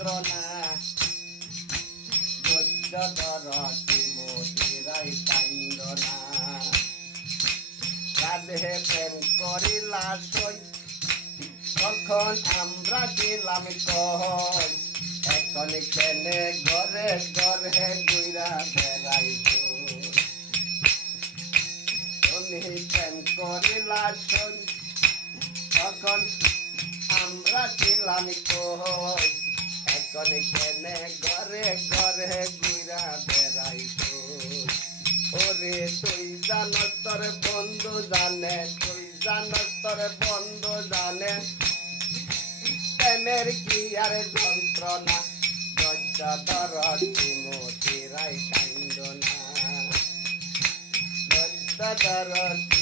যন্ত্রণা ধৈর্য ধরতি মতিরাই কান্দনা রাধে প্রেম করিলা সই তখন আমরা ছিলাম কই এখন কেনে ঘরে ঘরে ঘুরা বেড়াইব তুমি প্রেম করিলা সই তখন আমরা ছিলাম কই এখন কেনে ঘরে ঘরে ঘুরা বেড়াইব ওরে তুই জানস তোর বন্ধু জানে তুই জানস তোর বন্ধু জানে প্রেমের কি আর যন্ত্রণা ধৈর্য ধরতি মতিরাই কান্দনা ধৈর্য ধরতি